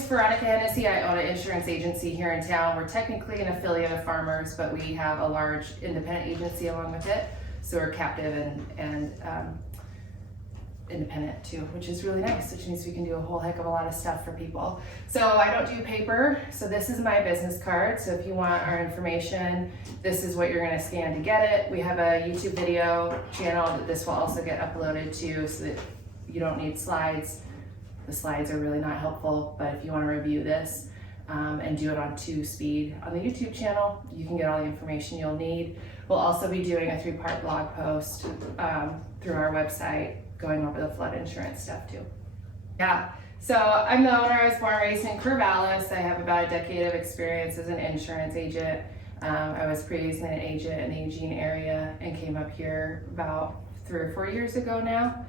name's Veronica Hennessey. I own an insurance agency here in town. We're technically an affiliate of Farmers, but we have a large independent agency along with it. So we're captive and independent too, which is really nice, which means we can do a whole heck of a lot of stuff for people. So I don't do paper, so this is my business card. So if you want our information, this is what you're gonna scan to get it. We have a YouTube video channel that this will also get uploaded to, so that you don't need slides. The slides are really not helpful, but if you wanna review this and do it on 2-speed on the YouTube channel, you can get all the information you'll need. We'll also be doing a 3-part blog post through our website going over the flood insurance stuff too. Yeah, so I'm the owner. I was born and raised in Corvallis. I have about a decade of experience as an insurance agent. I was previously an agent in the Eugene area and came up here about 3 or 4 years ago now.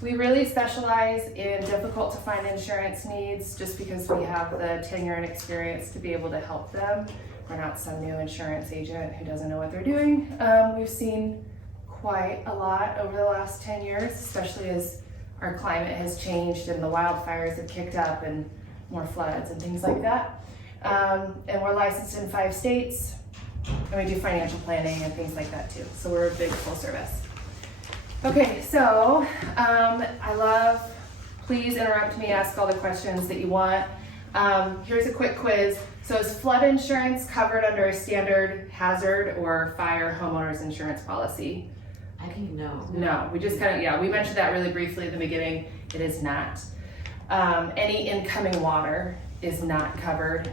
We really specialize in difficult to find insurance needs just because we have the tenure and experience to be able to help them. We're not some new insurance agent who doesn't know what they're doing. We've seen quite a lot over the last 10 years, especially as our climate has changed and the wildfires have kicked up and more floods and things like that. And we're licensed in 5 states, and we do financial planning and things like that too. So we're a big full service. Okay, so please interrupt me, ask all the questions that you want. Here's a quick quiz. So is flood insurance covered under a standard hazard or fire homeowners insurance policy? I think no. No, we just we mentioned that really briefly at the beginning. It is not. Any incoming water is not covered,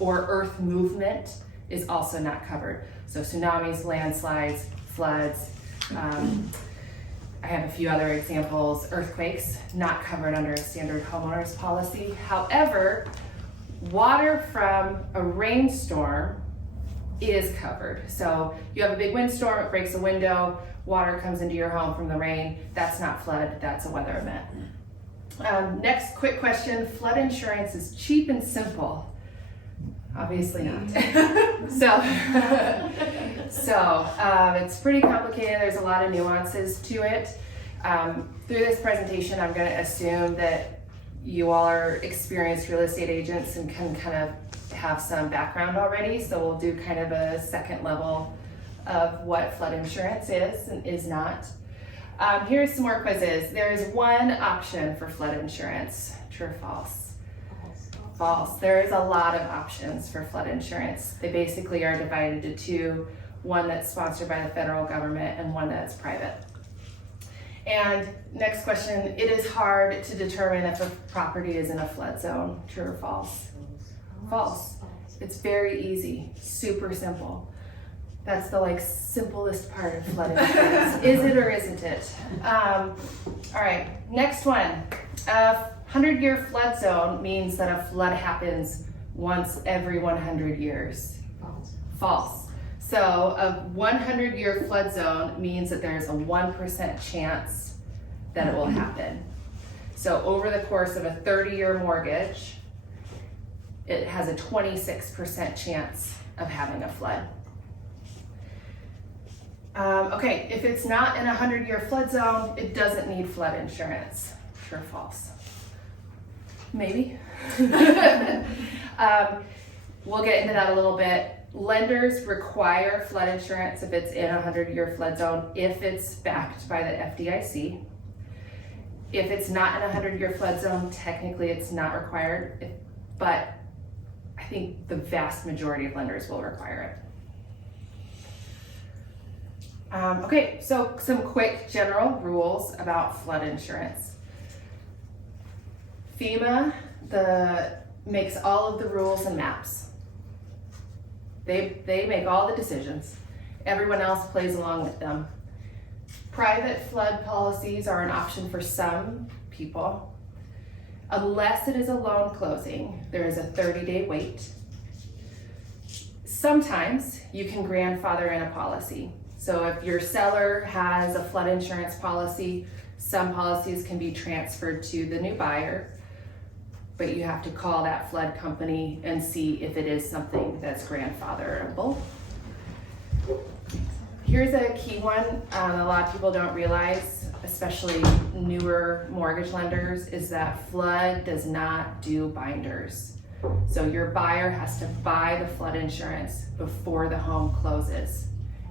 or earth movement is also not covered. So tsunamis, landslides, floods, I have a few other examples. Earthquakes, not covered under a standard homeowners policy. However, water from a rainstorm is covered. So you have a big windstorm, it breaks a window, water comes into your home from the rain. That's not flood, that's a weather event. Next quick question, flood insurance is cheap and simple. Obviously not. So it's pretty complicated. There's a lot of nuances to it. Through this presentation, I'm going to assume that you all are experienced real estate agents and can kind of have some background already. So we'll do kind of a second level of what flood insurance is and is not. Here's some more quizzes. There is one option for flood insurance. True or false? False. There is a lot of options for flood insurance. They basically are divided into 2, one that's sponsored by the federal government and one that's private. And next question, it is hard to determine if a property is in a flood zone. True or false? False. It's very easy, super simple. That's the simplest part of flood insurance. Is it or isn't it? All right, next one. 100-year flood zone means that a flood happens once every 100 years. False. So a 100-year flood zone means that there's a 1% chance that it will happen. So over the course of a 30-year mortgage, it has a 26% chance of having a flood. Okay, if it's not in a 100-year flood zone, it doesn't need flood insurance. True or false? Maybe. We'll get into that a little bit. Lenders require flood insurance if it's in a 100-year flood zone, if it's backed by the FDIC. If it's not in a 100-year flood zone, technically it's not required, but I think the vast majority of lenders will require it. Okay, so some quick general rules about flood insurance. FEMA makes all of the rules and maps. They make all the decisions. Everyone else plays along with them. Private flood policies are an option for some people. Unless it is a loan closing, there is a 30-day wait. Sometimes you can grandfather in a policy. So if your seller has a flood insurance policy, some policies can be transferred to the new buyer, but you have to call that flood company and see if it is something that's grandfatherable. Here's a key one a lot of people don't realize. especially newer mortgage lenders, is that flood does not do binders. So your buyer has to buy the flood insurance before the home closes.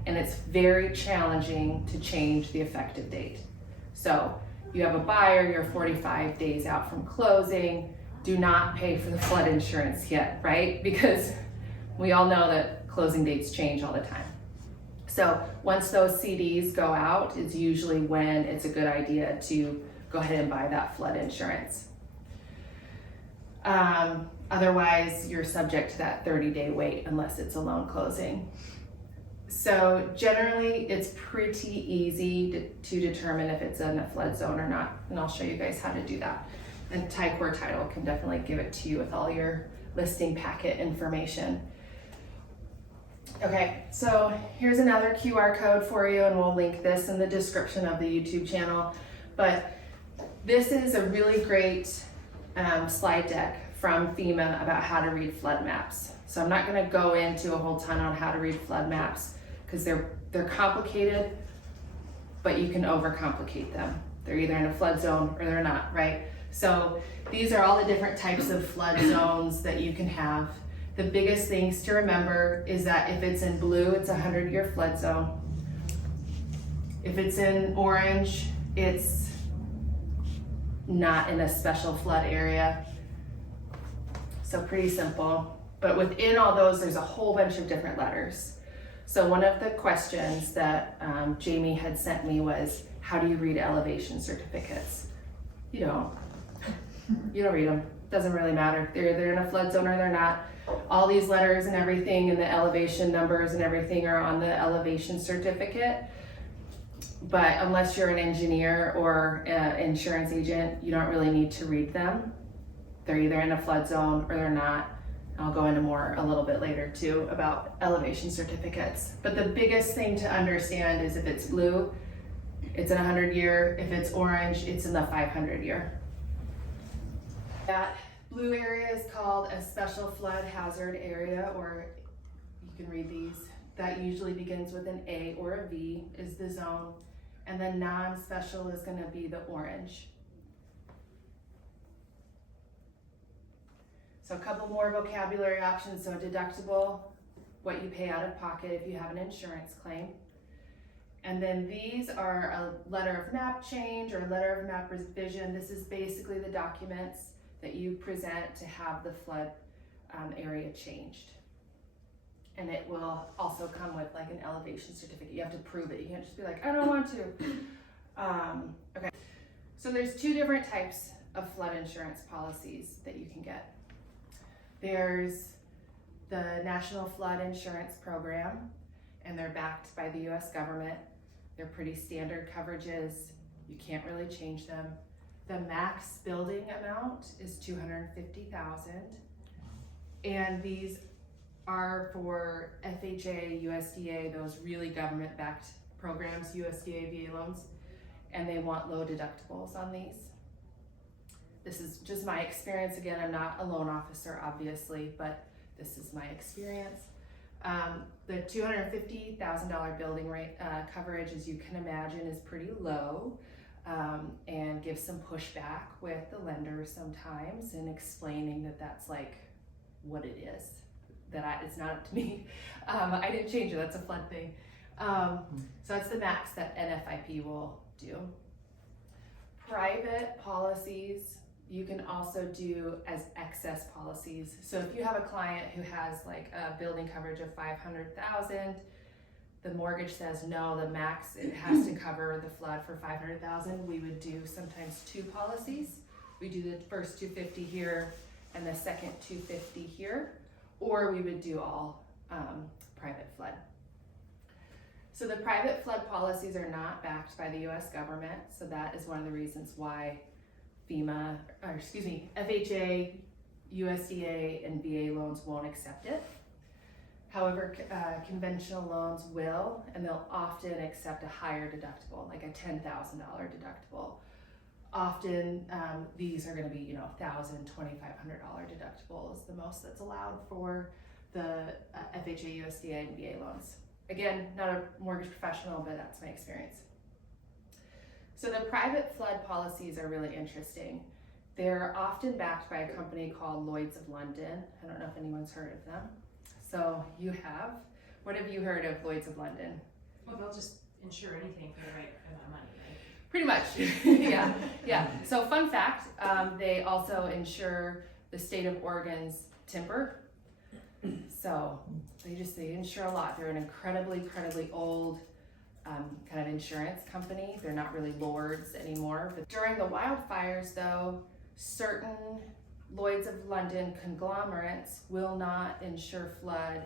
And it's very challenging to change the effective date. So you have a buyer, you're 45 days out from closing, do not pay for the flood insurance yet, right? Because we all know that closing dates change all the time. So once those CDs go out is usually when it's a good idea to go ahead and buy that flood insurance. Otherwise, you're subject to that 30-day wait unless it's a loan closing. So generally, it's pretty easy to determine if it's in a flood zone or not, and I'll show you guys how to do that. And Tycor Title can definitely give it to you with all your listing packet information. Okay, so here's another QR code for you, and we'll link this in the description of the YouTube channel. But this is a really great slide deck from FEMA about how to read flood maps. So I'm not going to go into a whole ton on how to read flood maps because they're complicated, but you can overcomplicate them. They're either in a flood zone or they're not, right? So these are all the different types of flood zones that you can have. The biggest things to remember is that if it's in blue, it's a 100-year flood zone. If it's in orange, it's not in a special flood area. So pretty simple. But within all those, there's a whole bunch of different letters. So one of the questions that Jamie had sent me was, how do you read elevation certificates? You don't. You don't read them. Doesn't really matter. They're either in a flood zone or they're not. All these letters and everything and the elevation numbers and everything are on the elevation certificate. But unless you're an engineer or an insurance agent, you don't really need to read them. They're either in a flood zone or they're not. I'll go into more a little bit later too about elevation certificates. But the biggest thing to understand is if it's blue, it's in a 100-year. If it's orange, it's in the 500-year. That blue area is called a special flood hazard area, or you can read these. That usually begins with an A or a V is the zone. And then non-special is going to be the orange. So a couple more vocabulary options. So deductible, what you pay out of pocket if you have an insurance claim. And then these are a letter of map change or letter of map revision. This is basically the documents that you present to have the flood area changed. And it will also come with like an elevation certificate. You have to prove it. You can't just be like, I don't want to. Okay, so there's two different types of flood insurance policies that you can get. There's the National Flood Insurance Program, and they're backed by the US government. They're pretty standard coverages. You can't really change them. The max building amount is $250,000, and these are for FHA, USDA, those really government-backed programs, USDA VA loans, and they want low deductibles on these. This is just my experience. Again, I'm not a loan officer, obviously, but this is my experience. The $250,000 building rate coverage, as you can imagine, is pretty low. And give some pushback with the lender sometimes in explaining that that's like what it is, it's not up to me. I didn't change it, that's a flood thing. So that's the max that NFIP will do. Private policies, you can also do as excess policies. So if you have a client who has like a building coverage of $500,000, the mortgage says no, the max it has to cover the flood for $500,000. We would do sometimes two policies. We do the first $250 here and the second $250 here, or we would do all private flood. So the private flood policies are not backed by the US government, so that is one of the reasons why FHA, USDA, and VA loans won't accept it. However, conventional loans will, and they'll often accept a higher deductible, like a $10,000 deductible. Often these are going to be, $1,000, $2,500 deductible is the most that's allowed for the FHA, USDA, and VA loans. Again, not a mortgage professional, but that's my experience. So the private flood policies are really interesting. They're often backed by a company called Lloyd's of London. I don't know if anyone's heard of them. So you have. What have you heard of Lloyd's of London? Well, they'll just insure anything for the right amount of money, right? Pretty much, yeah. So fun fact, they also insure the state of Oregon's timber. So they insure a lot. They're an incredibly old kind of insurance company. They're not really Lloyd's anymore. But during the wildfires though, certain Lloyd's of London conglomerates will not insure flood.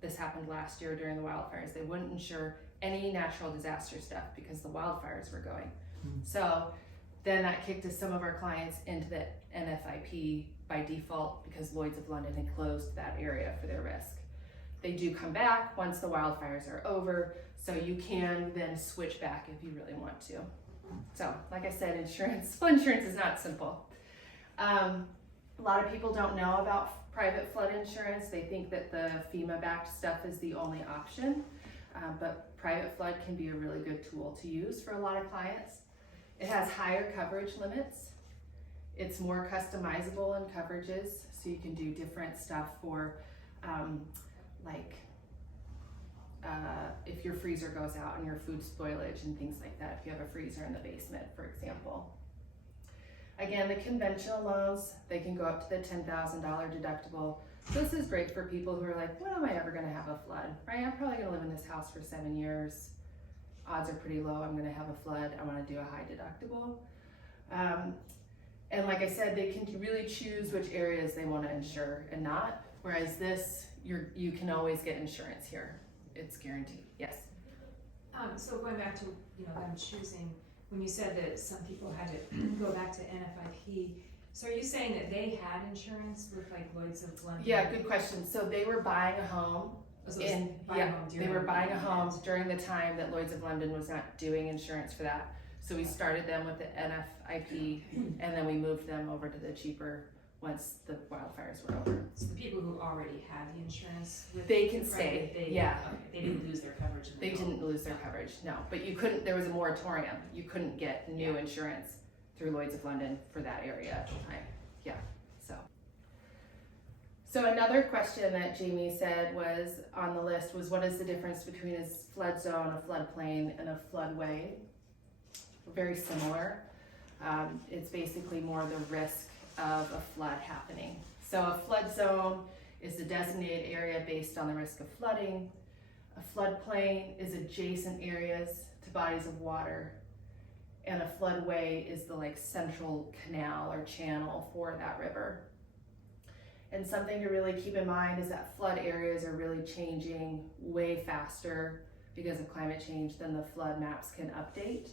This happened last year during the wildfires. They wouldn't insure any natural disaster stuff because the wildfires were going. So then that kicked some of our clients into the NFIP by default because Lloyd's of London had closed that area for their risk. They do come back once the wildfires are over, so you can then switch back if you really want to. So like I said, flood insurance is not simple. A lot of people don't know about private flood insurance. They think that the FEMA-backed stuff is the only option, but private flood can be a really good tool to use for a lot of clients. It has higher coverage limits. It's more customizable in coverages, so you can do different stuff for if your freezer goes out and your food spoilage and things like that, if you have a freezer in the basement, for example. Again, the conventional loans, they can go up to the $10,000 deductible. So this is great for people who are like, when am I ever gonna have a flood, right? I'm probably gonna live in this house for 7 years. Odds are pretty low I'm gonna have a flood. I wanna do a high deductible. And like I said, they can really choose which areas they wanna insure and not. Whereas this, you can always get insurance here. It's guaranteed, yes. So going back to, them choosing, when you said that some people had to go back to NFIP, so are you saying that they had insurance with like Lloyd's of London? Yeah, good question. So they were buying a home. They were buying a home during the time that Lloyd's of London was not doing insurance for that. So we started them with the NFIP and then we moved them over to the cheaper once the wildfires were over. So the people who already had the insurance, they can stay. They didn't lose their coverage. They didn't lose their coverage, no. But you couldn't, there was a moratorium. You couldn't get new insurance through Lloyd's of London for that area at the time. Yeah, So another question that Jamie said was on the list was, what is the difference between a flood zone, a floodplain, and a floodway? Very similar. It's basically more the risk of a flood happening. So a flood zone is the designated area based on the risk of flooding. A floodplain is adjacent areas to bodies of water. And a floodway is the central canal or channel for that river. And something to really keep in mind is that flood areas are really changing way faster because of climate change than the flood maps can update.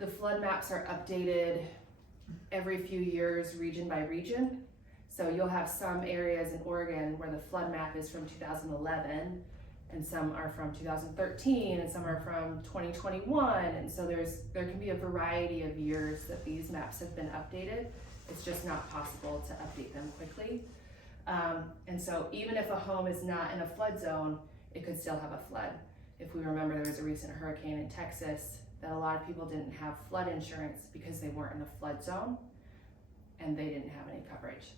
The flood maps are updated every few years, region by region. So you'll have some areas in Oregon where the flood map is from 2011, and some are from 2013, and some are from 2021. And so there can be a variety of years that these maps have been updated. It's just not possible to update them quickly. And so even if a home is not in a flood zone, it could still have a flood. If we remember, there was a recent hurricane in Texas that a lot of people didn't have flood insurance because they weren't in a flood zone and they didn't have any coverage.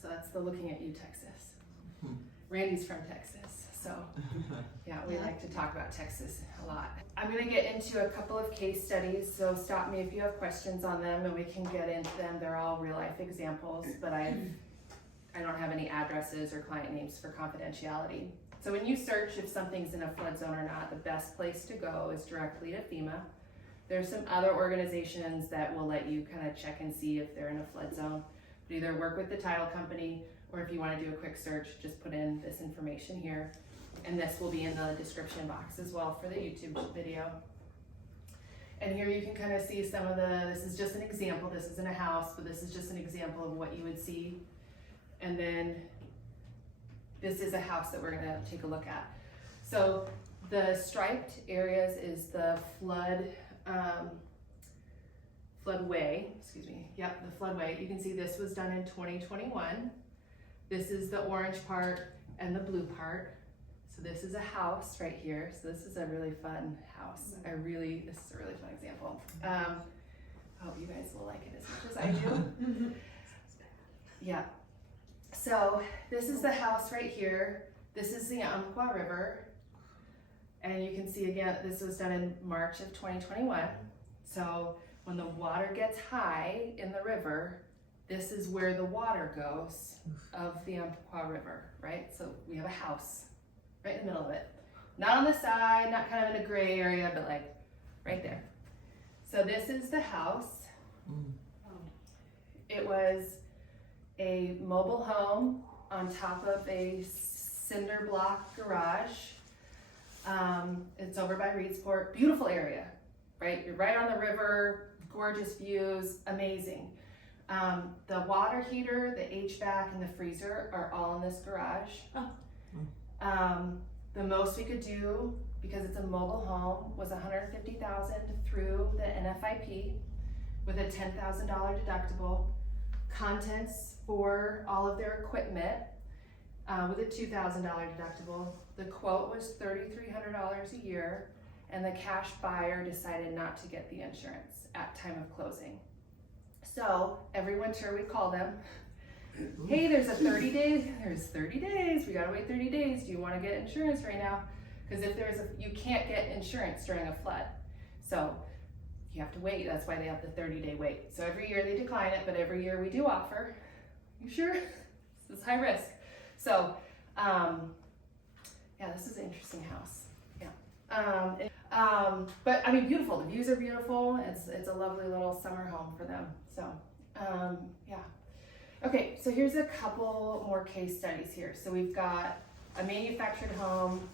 So that's the looking at you, Texas. Randy's from Texas, so yeah, we like to talk about Texas a lot. I'm gonna get into a couple of case studies, so stop me if you have questions on them and we can get into them. They're all real life examples, but I don't have any addresses or client names for confidentiality. So when you search if something's in a flood zone or not, the best place to go is directly to FEMA. There's some other organizations that will let you kind of check and see if they're in a flood zone. But either work with the title company, or if you want to do a quick search, just put in this information here. And this will be in the description box as well for the YouTube video. And here you can kind of see some of this is just an example. This isn't a house, but this is just an example of what you would see. And then this is a house that we're gonna take a look at. So the striped areas is the floodway, excuse me. Yep, the floodway. You can see this was done in 2021. This is the orange part and the blue part. So this is a house right here. So this is a really fun house. This is a really fun example. I hope you guys will like it as much as I do. Yeah. So this is the house right here. This is the Umpqua River. And you can see again, this was done in March of 2021. So when the water gets high in the river, this is where the water goes of the Umpqua River, right? So we have a house right in the middle of it. Not on the side, not kind of in a gray area, but like right there. So this is the house. It was a mobile home on top of a cinder block garage. It's over by Reedsport. Beautiful area, right? You're right on the river, gorgeous views, amazing. The water heater, the HVAC, and the freezer are all in this garage. The most we could do, because it's a mobile home, was $150,000 through the NFIP with a $10,000 deductible. Contents for all of their equipment with a $2,000 deductible. The quote was $3,300 a year, and the cash buyer decided not to get the insurance at time of closing. So every winter we call them, hey, there's 30 days, we gotta wait 30 days, do you wanna get insurance right now? Because if you can't get insurance during a flood. So you have to wait, that's why they have the 30-day wait. So every year they decline it, but every year we do offer. You sure? This is high risk. So, yeah, this is an interesting house. Yeah. But I mean, beautiful. The views are beautiful. It's a lovely little summer home for them. So, yeah. Okay, so here's a couple more case studies here. So we've got a manufactured home,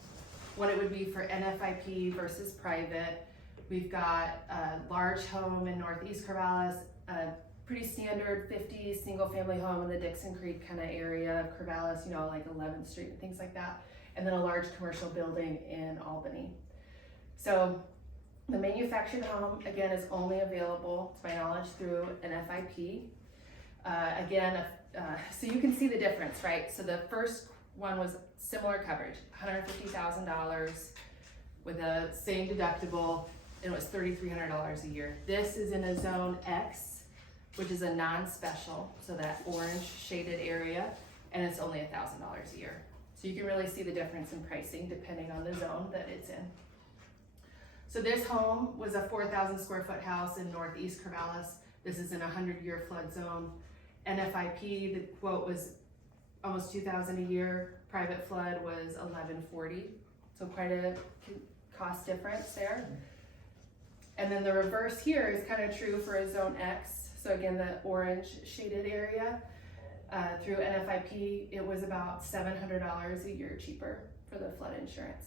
what it would be for NFIP versus private. We've got a large home in Northeast Corvallis, a pretty standard 50s single family home in the Dixon Creek kind of area of Corvallis, you know, like 11th Street and things like that. And then a large commercial building in Albany. So the manufactured home, again, is only available, to my knowledge, through NFIP. So you can see the difference, right? So the first one was similar coverage, $150,000 with a same deductible, and it was $3,300 a year. This is in a zone X, which is a non-special, so that orange shaded area, and it's only $1,000 a year. So you can really see the difference in pricing depending on the zone that it's in. So this home was a 4,000 square foot house in Northeast Corvallis. This is in a 100-year flood zone. NFIP, the quote was almost $2,000 a year. Private flood was $1,140. So quite a cost difference there. And then the reverse here is kind of true for a zone X. So again, the orange shaded area, through NFIP, it was about $700 a year cheaper for the flood insurance.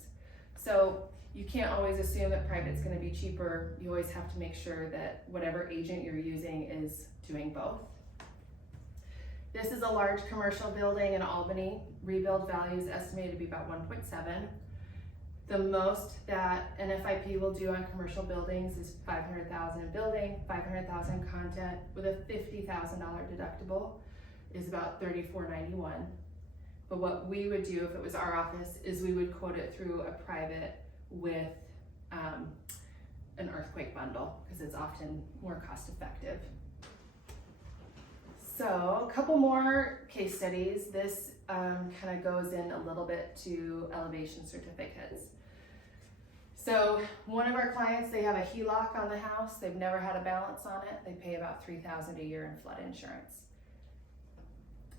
So you can't always assume that private's gonna be cheaper. You always have to make sure that whatever agent you're using is doing both. This is a large commercial building in Albany. Rebuild value is estimated to be about 1.7. The most that NFIP will do on commercial buildings is $500,000 a building, $500,000 content with a $50,000 deductible is about $34.91. But what we would do if it was our office is we would quote it through a private with an earthquake bundle because it's often more cost effective. So a couple more case studies. This kind of goes in a little bit to elevation certificates. So one of our clients, they have a HELOC on the house. They've never had a balance on it. They pay about $3,000 a year in flood insurance.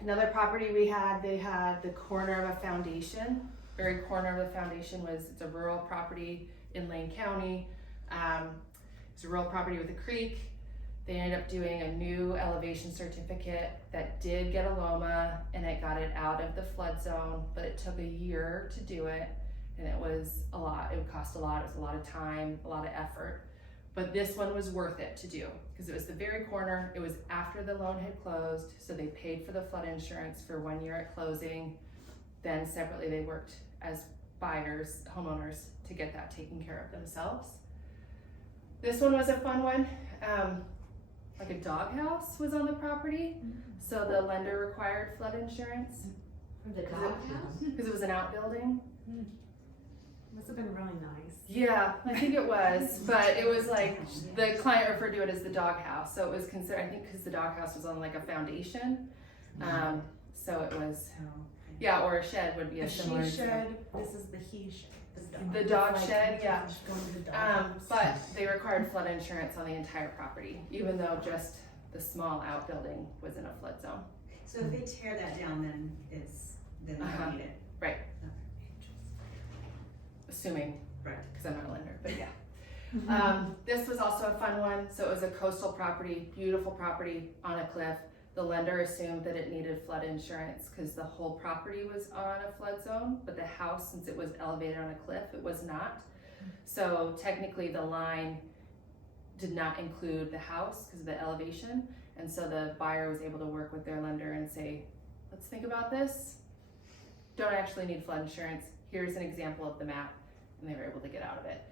Another property we had, they had the corner of a foundation. Very corner of the foundation it's a rural property in Lane County. It's a rural property with a creek. They ended up doing a new elevation certificate that did get a LOMA and it got it out of the flood zone, but it took a year to do it and it was a lot. It would cost a lot. It was a lot of time, a lot of effort. But this one was worth it to do because it was the very corner. It was after the loan had closed, so they paid for the flood insurance for 1 year at closing. Then separately they worked as buyers, homeowners, to get that taken care of themselves. This one was a fun one. Like a doghouse was on the property, so the lender required flood insurance. The doghouse? Because it was an outbuilding. Must have been really nice. Yeah, I think it was, but it was like, the client referred to it as the doghouse, so it was considered, I think because the doghouse was on like a foundation, so it was, yeah, or a shed would be a A similar. she shed, this is the he shed. The dog shed, yeah. Going to the dog. But they required flood insurance on the entire property, even though just the small outbuilding was in a flood zone. So if they tear that down, then then they don't need it. Right. Okay. Assuming, Right. because I'm not a lender, but yeah. This was also a fun one. So it was a coastal property, beautiful property on a cliff. The lender assumed that it needed flood insurance because the whole property was on a flood zone, but the house, since it was elevated on a cliff, it was not. So technically the line did not include the house because of the elevation. And so the buyer was able to work with their lender and say, let's think about this. Don't actually need flood insurance. Here's an example of the map. And they were able to get out of it.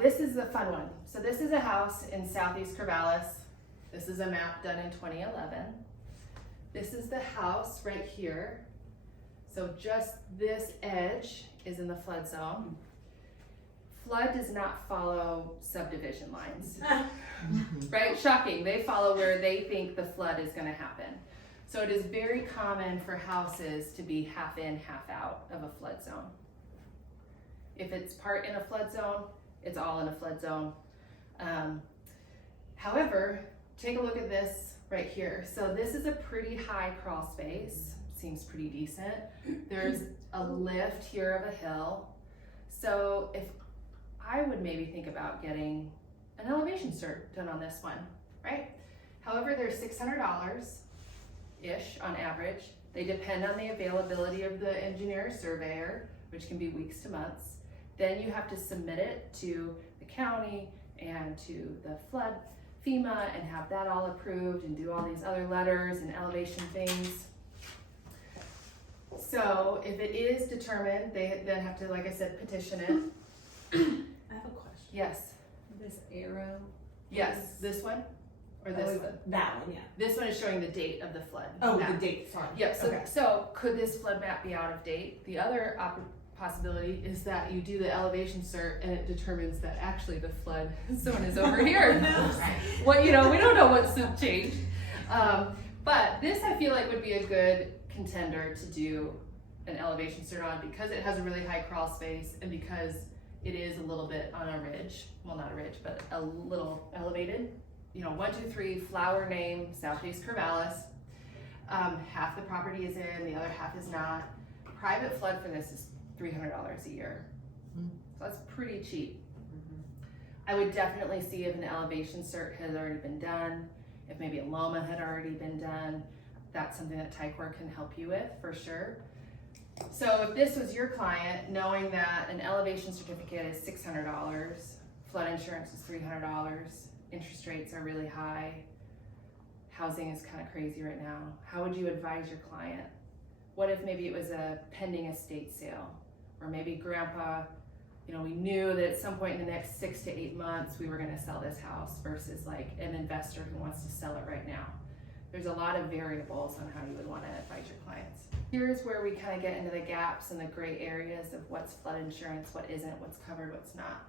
This is a fun one. So this is a house in Southeast Corvallis. This is a map done in 2011. This is the house right here. So just this edge is in the flood zone. Flood does not follow subdivision lines, right? Shocking, they follow where they think the flood is gonna happen. So it is very common for houses to be half in, half out of a flood zone. If it's part in a flood zone, it's all in a flood zone. However, take a look at this right here. So this is a pretty high crawl space, seems pretty decent. There's a lift here of a hill. So if I would maybe think about getting an elevation cert done on this one, right? However, they're $600-ish on average. They depend on the availability of the engineer or surveyor, which can be weeks to months. Then you have to submit it to the county and to the flood FEMA and have that all approved and do all these other letters and elevation things. So if it is determined, they then have to, like I said, petition it. I have a question. Yes, This arrow. yes, this one or this one? That one, yeah. This one is showing the date of the flood. Oh, map. the date, sorry. Yep, so, Okay. so could this flood map be out of date? The other possibility is that you do the elevation cert and it determines that actually the flood zone is over here. Well, we don't know what's changed. But this I feel like would be a good contender to do an elevation cert on because it has a really high crawl space and because it is a little bit on a ridge. Well, not a ridge, but a little elevated. 1, 2, 3, flower name, Southeast Corvallis. Half the property is in, the other half is not. Private flood for this is $300 a year. So that's pretty cheap. I would definitely see if an elevation cert has already been done, if maybe a LOMA had already been done. That's something that Tycor can help you with for sure. So if this was your client, knowing that an elevation certificate is $600, flood insurance is $300, interest rates are really high, housing is kind of crazy right now, how would you advise your client? What if maybe it was a pending estate sale? Or maybe grandpa, we knew that at some point in the next 6 to 8 months we were going to sell this house versus like an investor who wants to sell it right now. There's a lot of variables on how you would want to advise your clients. Here's where we kind of get into the gaps and the gray areas of what's flood insurance, what isn't, what's covered, what's not.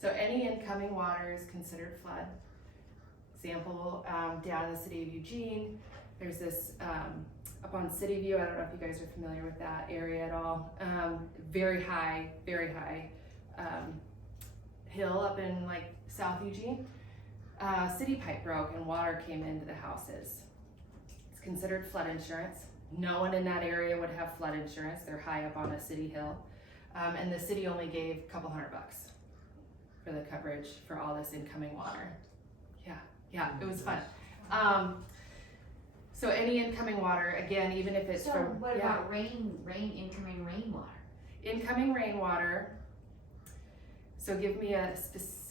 So any incoming water is considered flood. Example, down in the city of Eugene, there's this up on City View. I don't know if you guys are familiar with that area at all. Very high hill up in like South Eugene. City pipe broke and water came into the houses. It's considered flood insurance. No one in that area would have flood insurance. They're high up on a city hill. And the city only gave a couple $100 for the coverage for all this incoming water. Yeah, it was fun. So any incoming water, again, even if it's So from what about incoming rainwater? incoming rainwater. So give me an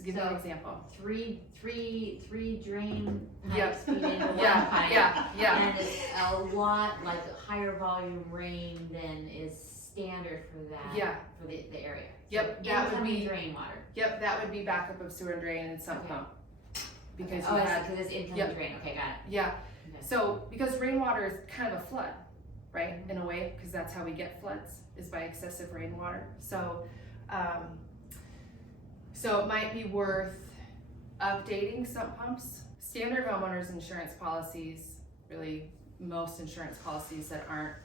example. Three drain Yep. pipes feed into one pipe. Yeah. And it's a lot, like higher volume rain than is standard for that. Yeah. For the area. Yep, So that would incoming be- rainwater. Yep, that would be backup of sewer and drain and sump Okay. pump. Because Oh, you I see, had, because it's incoming Yep. drain. Okay, got it. yeah. Okay. So because rainwater is kind of a flood, right? In a way, because that's how we get floods, is by excessive rainwater. So it might be worth updating sump pumps. Standard homeowners insurance policies, really most insurance policies that aren't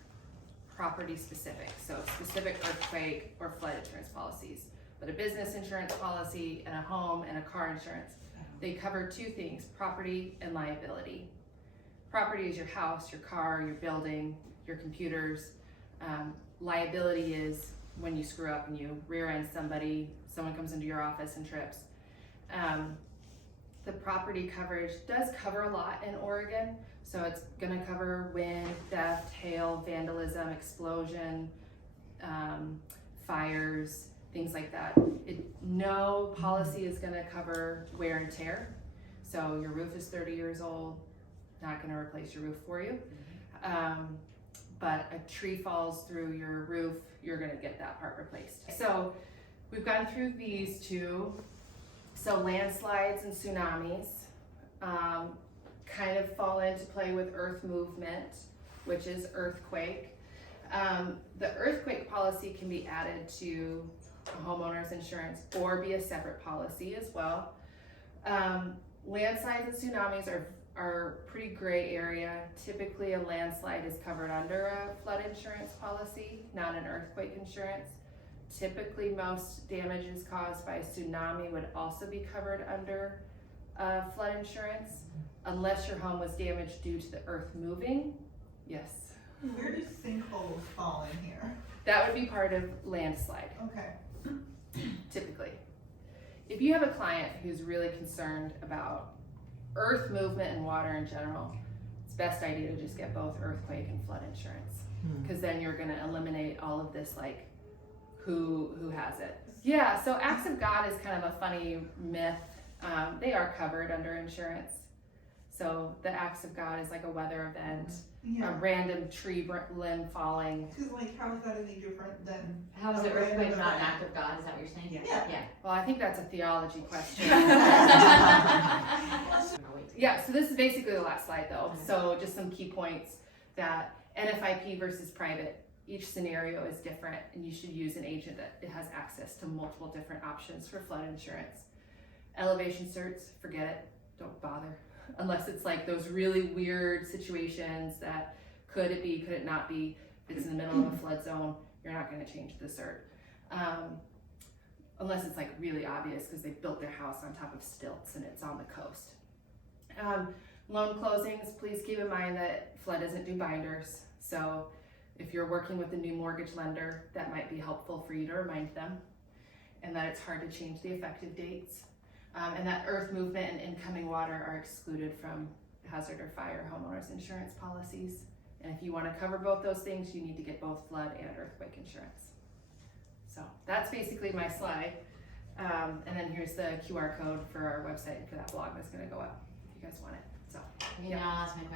property specific, so specific earthquake or flood insurance policies. But a business insurance policy and a home and a car insurance, they cover two things, property and liability. Property is your house, your car, your building, your computers. Liability is when you screw up and you rear end somebody, someone comes into your office and trips. The property coverage does cover a lot in Oregon, so it's gonna cover wind, theft, hail, vandalism, explosion, fires, things like that. No policy is gonna cover wear and tear. So your roof is 30 years old, not gonna replace your roof for you. But a tree falls through your roof, you're gonna get that part replaced. So we've gone through these two. So landslides and tsunamis kind of fall into play with earth movement, which is earthquake. The earthquake policy can be added to a homeowner's insurance or be a separate policy as well. Landslides and tsunamis are pretty gray area. Typically a landslide is covered under a flood insurance policy, not an earthquake insurance. Typically most damages caused by a tsunami would also be covered under flood insurance, unless your home was damaged due to the earth moving. Yes. Where do sinkholes fall in here? That would be part of landslide, Okay. typically. If you have a client who's really concerned about earth movement and water in general, it's best idea to just get both earthquake and flood insurance, because then you're gonna eliminate all of this, like, who has it. Yeah, so acts of God is kind of a funny myth. They are covered under insurance. So the acts of God is like a weather event, a Yeah. random tree limb falling. Because like, how is that any different than? How is a it earthquake random not an event? act of God? Is that what you're saying? Yeah. Well, I think that's a theology question. Yeah. Yeah, so this is basically the last slide though. So just some key points that NFIP versus private, each scenario is different and you should use an agent that has access to multiple different options for flood insurance. Elevation certs, forget it, don't bother. Unless it's like those really weird situations that could it be, could it not be, if it's in the middle of a flood zone, you're not gonna change the cert. Unless it's like really obvious because they built their house on top of stilts and it's on the coast. Loan closings, please keep in mind that flood doesn't do binders. So if you're working with a new mortgage lender, that might be helpful for you to remind them. And that it's hard to change the effective dates. And that earth movement and incoming water are excluded from hazard or fire homeowners insurance policies. And if you want to cover both those things, you need to get both flood and earthquake insurance. So that's basically my slide. And then here's the QR code for our website and for that blog that's going to go up if you guys want it. So You know, I'll ask my question.